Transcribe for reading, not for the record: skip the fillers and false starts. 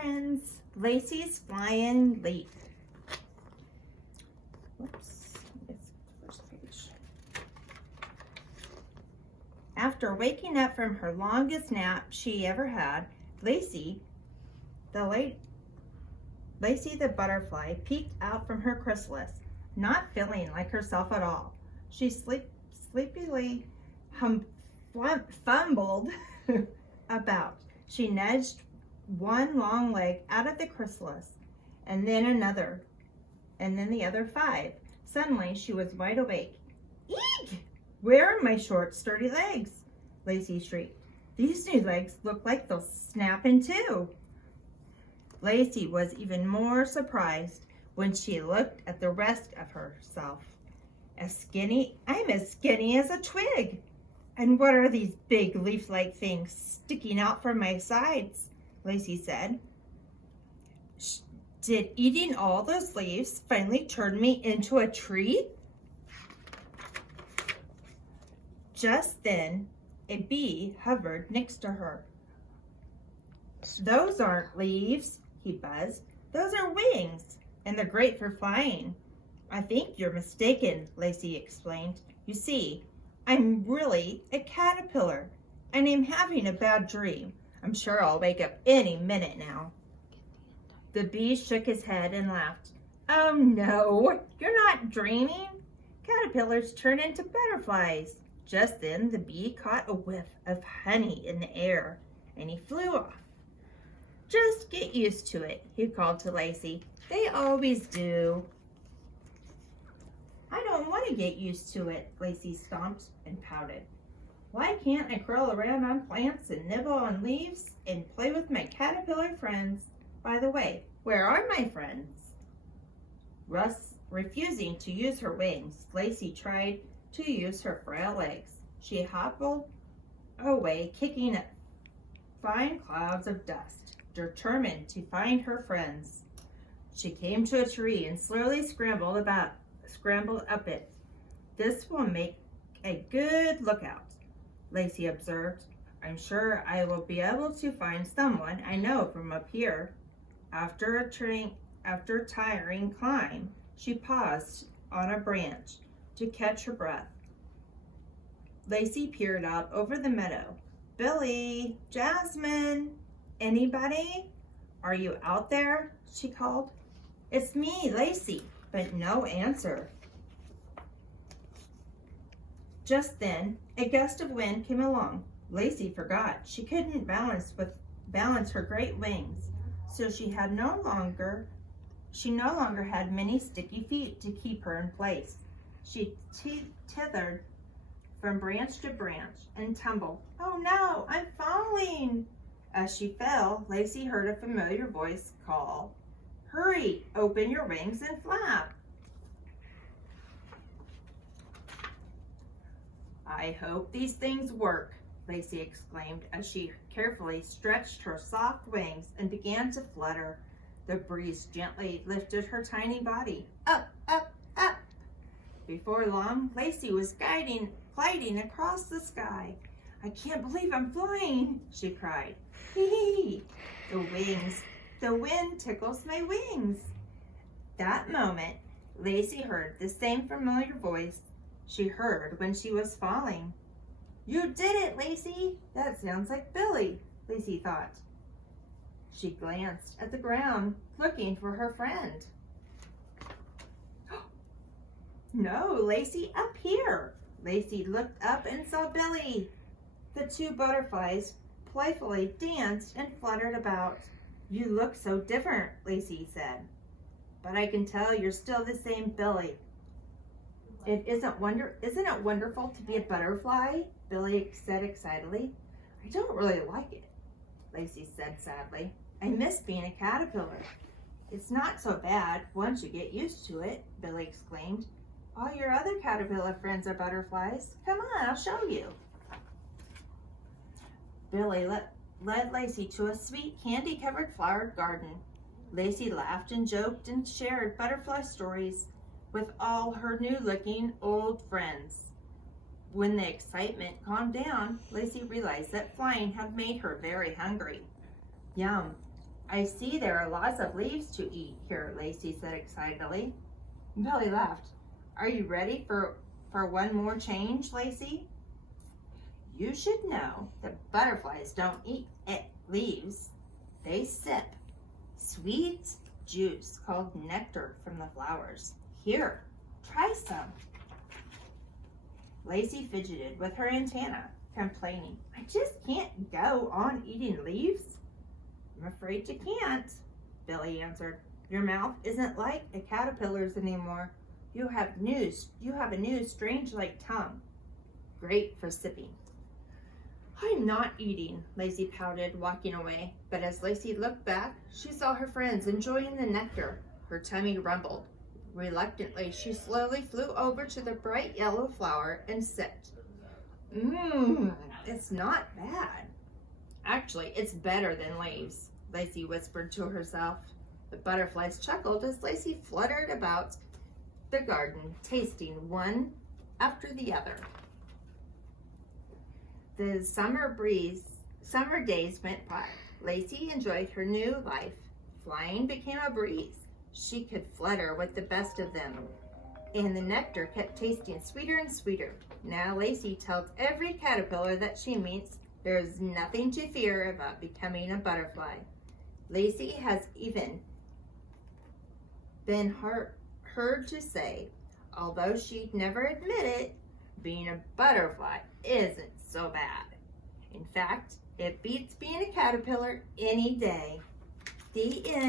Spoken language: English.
friends. Lacey's Flying Leaf. Whoops, it's the first page. After waking up from her longest nap she ever had, Lacey the butterfly peeked out from her chrysalis, not feeling like herself at all. She sleepily fumbled about. She nudged one long leg out of the chrysalis, and then another, and then the other 5. Suddenly, she was wide awake. Eek! Where are my short, sturdy legs? Lacey shrieked. These new legs look like they'll snap in two. Lacey was even more surprised when she looked at the rest of herself. I'm as skinny as a twig. And what are these big leaf-like things sticking out from my sides? Lacey said. Did eating all those leaves finally turn me into a tree? Just then, a bee hovered next to her. Those aren't leaves, he buzzed. Those are wings, and they're great for flying. I think you're mistaken, Lacey explained. You see, I'm really a caterpillar, and I'm having a bad dream. I'm sure I'll wake up any minute now. The bee shook his head and laughed. Oh no, you're not dreaming. Caterpillars turn into butterflies. Just then the bee caught a whiff of honey in the air, and he flew off. Just get used to it, he called to Lacey. They always do. I don't want to get used to it, Lacey stomped and pouted. Why can't I curl around on plants and nibble on leaves and play with my caterpillar friends? By the way, where are my friends? Refusing to use her wings, Lacey tried to use her frail legs. She hobbled away, kicking up fine clouds of dust, determined to find her friends. She came to a tree and slowly scrambled up it. This will make a good lookout, Lacey observed. I'm sure I will be able to find someone I know from up here. After a tiring climb, she paused on a branch to catch her breath. Lacey peered out over the meadow. Billy, Jasmine, anybody? Are you out there? She called. It's me, Lacey, but no answer. Just then, a gust of wind came along. Lacey forgot she couldn't balance her great wings, so she no longer had many sticky feet to keep her in place. She tethered from branch to branch and tumbled. Oh no, I'm falling! As she fell, Lacey heard a familiar voice call, Hurry, open your wings and flap. I hope these things work, Lacey exclaimed as she carefully stretched her soft wings and began to flutter. The breeze gently lifted her tiny body. Up, up, up. Before long, Lacey was gliding across the sky. I can't believe I'm flying, she cried. Hee hee. The wind tickles my wings. That moment, Lacey heard the same familiar voice she heard when she was falling. You did it, Lacey. That sounds like Billy, Lacey thought. She glanced at the ground, looking for her friend. No, Lacey, up here. Lacey looked up and saw Billy. The two butterflies playfully danced and fluttered about. You look so different, Lacey said. But I can tell you're still the same Billy. Isn't it wonderful to be a butterfly? Billy said excitedly. I don't really like it, Lacey said sadly. I miss being a caterpillar. It's not so bad once you get used to it, Billy exclaimed. All your other caterpillar friends are butterflies. Come on, I'll show you. Billy led Lacey to a sweet candy-covered flowered garden. Lacey laughed and joked and shared butterfly stories with all her new-looking old friends. When the excitement calmed down, Lacey realized that flying had made her very hungry. Yum, I see there are lots of leaves to eat here, Lacey said excitedly. Billy laughed. Are you ready for one more change, Lacey? You should know that butterflies don't eat leaves. They sip sweet juice called nectar from the flowers. Here, try some. Lacey fidgeted with her antenna, complaining. I just can't go on eating leaves. I'm afraid you can't, Billy answered. Your mouth isn't like a caterpillar's anymore. You have a new strange-like tongue. Great for sipping. I'm not eating, Lacey pouted, walking away. But as Lacey looked back, she saw her friends enjoying the nectar. Her tummy rumbled. Reluctantly, she slowly flew over to the bright yellow flower and sipped. It's not bad. Actually, it's better than leaves, Lacey whispered to herself. The butterflies chuckled as Lacey fluttered about the garden, tasting one after the other. The summer days went by. Lacey enjoyed her new life. Flying became a breeze. She could flutter with the best of them, and the nectar kept tasting sweeter and sweeter. Now Lacey tells every caterpillar that she meets there is nothing to fear about becoming a butterfly. Lacey has even been heard to say, although she'd never admit it, being a butterfly isn't so bad. In fact, it beats being a caterpillar any day. The end.